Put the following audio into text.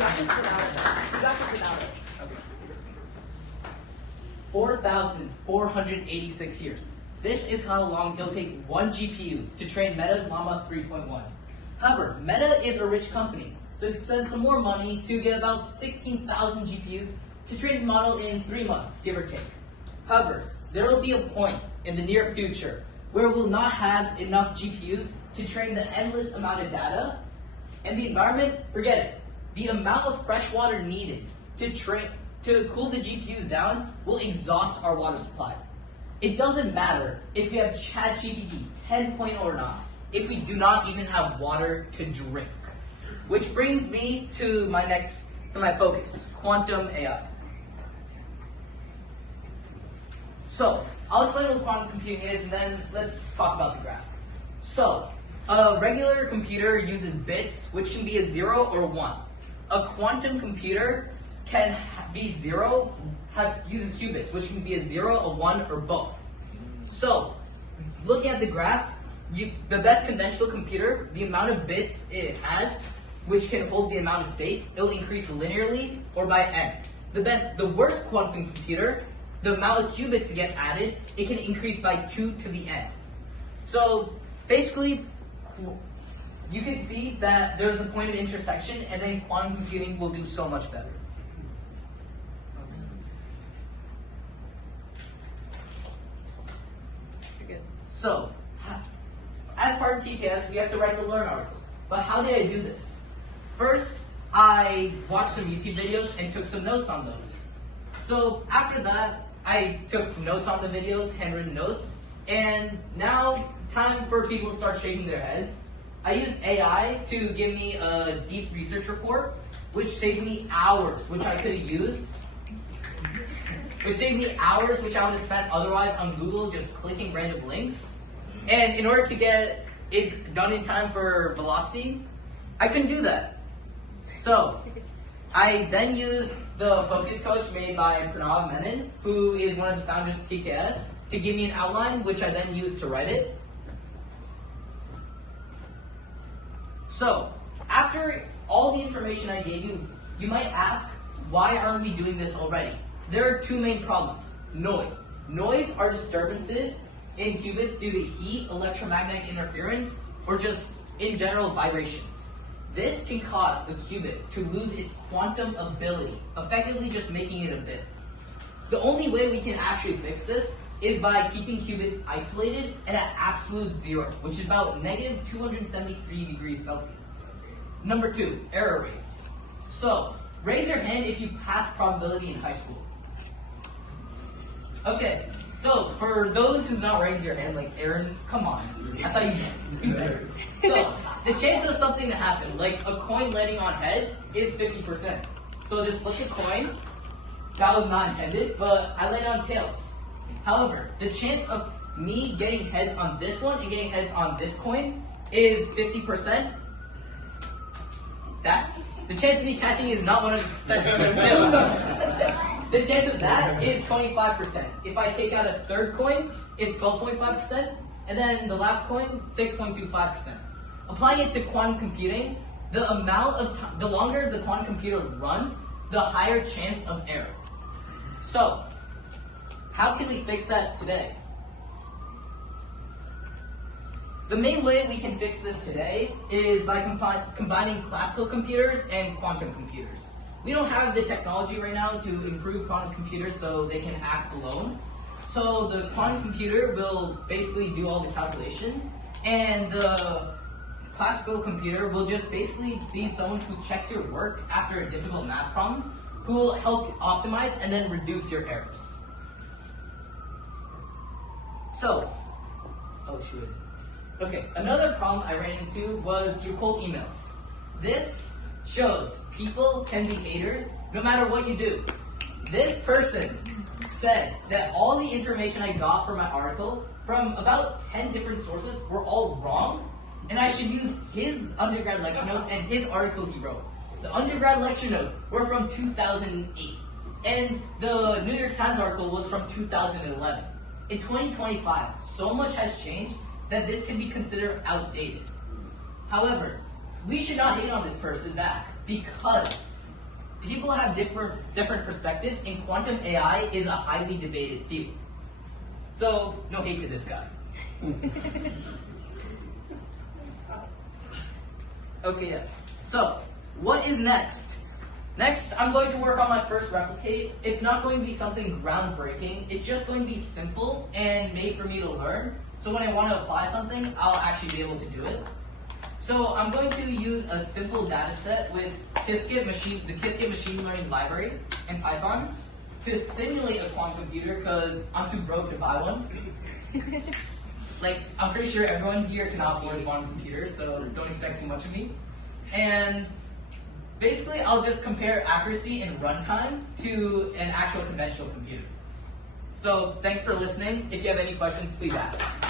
got this without it. You got this without it. Okay. 4,486 years. This is how long it'll take one GPU to train Meta's Llama 3.1. However, Meta is a rich company, so it spends some more money to get about 16,000 GPUs to train the model in 3 months, give or take. However, there will be a point in the near future where we'll not have enough GPUs to train the endless amount of data, and the environment, forget it. The amount of fresh water needed to cool the GPUs down will exhaust our water supply. It doesn't matter if we have ChatGPT 10.0 or not, if we do not even have water to drink. Which brings me to my focus, quantum AI. So, I'll explain what quantum computing is, and then let's talk about the graph. So, a regular computer uses bits, which can be a 0 or 1. A quantum computer can be uses qubits, which can be a 0, a 1, or both. So, looking at the graph, the best conventional computer, the amount of bits it has, which can hold the amount of states, it will increase linearly or by n. The worst quantum computer, the amount of qubits it gets added, it can increase by 2 to the n. So, basically, you can see that there's a point of intersection, and then quantum computing will do so much better. So, as part of TKS, we have to write the Learn article. But how did I do this? First, I watched some YouTube videos and took some notes on those. So after that, I took notes on the videos, handwritten notes, and now time for people to start shaking their heads. I used AI to give me a deep research report, which saved me hours, which I could have used. Which saved me hours, which I would have spent otherwise on Google just clicking random links. And in order to get it done in time for Velocity, I couldn't do that. So, I then used the focus coach made by Pranav Menon, who is one of the founders of TKS, to give me an outline, which I then used to write it. So, after all the information I gave you, you might ask, why aren't we doing this already? There are two main problems. Noise. Noise are disturbances in qubits due to heat, electromagnetic interference, or just, in general, vibrations. This can cause the qubit to lose its quantum ability, effectively just making it a bit. The only way we can actually fix this is by keeping qubits isolated and at absolute zero, which is about negative 273 degrees Celsius. Number 2, error rates. So, raise your hand if you passed probability in high school. Okay, so for those who's not raising your hand, like Aaron, come on. I thought you do better. So, the chance of something to happen, like a coin landing on heads, is 50%. So just flip the coin. That was not intended, but I landed on tails. However, the chance of me getting heads on this one and getting heads on this coin is 50%. The chance of me catching is not 100%, but still. The chance of that is 25%. If I take out a third coin, it's 12.5%, and then the last coin, 6.25%. Applying it to quantum computing, the longer the quantum computer runs, the higher chance of error. So, how can we fix that today? The main way we can fix this today is by combining classical computers and quantum computers. We don't have the technology right now to improve quantum computers so they can act alone. So the quantum computer will basically do all the calculations, and the classical computer will just basically be someone who checks your work after a difficult math problem, who will help optimize and then reduce your errors. So, okay, another problem I ran into was through cold emails. This shows people can be haters no matter what you do. This person said that all the information I got for my article from about 10 different sources were all wrong, and I should use his undergrad lecture notes and his article he wrote. The undergrad lecture notes were from 2008, and the New York Times article was from 2011. In 2025, so much has changed that this can be considered outdated. However, we should not hate on this person back, because people have different perspectives, and quantum AI is a highly debated field. So, no hate to this guy. Okay, yeah. So, what is next? Next, I'm going to work on my first replicate. It's not going to be something groundbreaking. It's just going to be simple and made for me to learn. So when I want to apply something, I'll actually be able to do it. So I'm going to use a simple data set with the Qiskit machine learning library in Python to simulate a quantum computer because I'm too broke to buy one. Like, I'm pretty sure everyone here can afford a quantum computer, so don't expect too much of me. And basically, I'll just compare accuracy and runtime to an actual conventional computer. So thanks for listening. If you have any questions, please ask.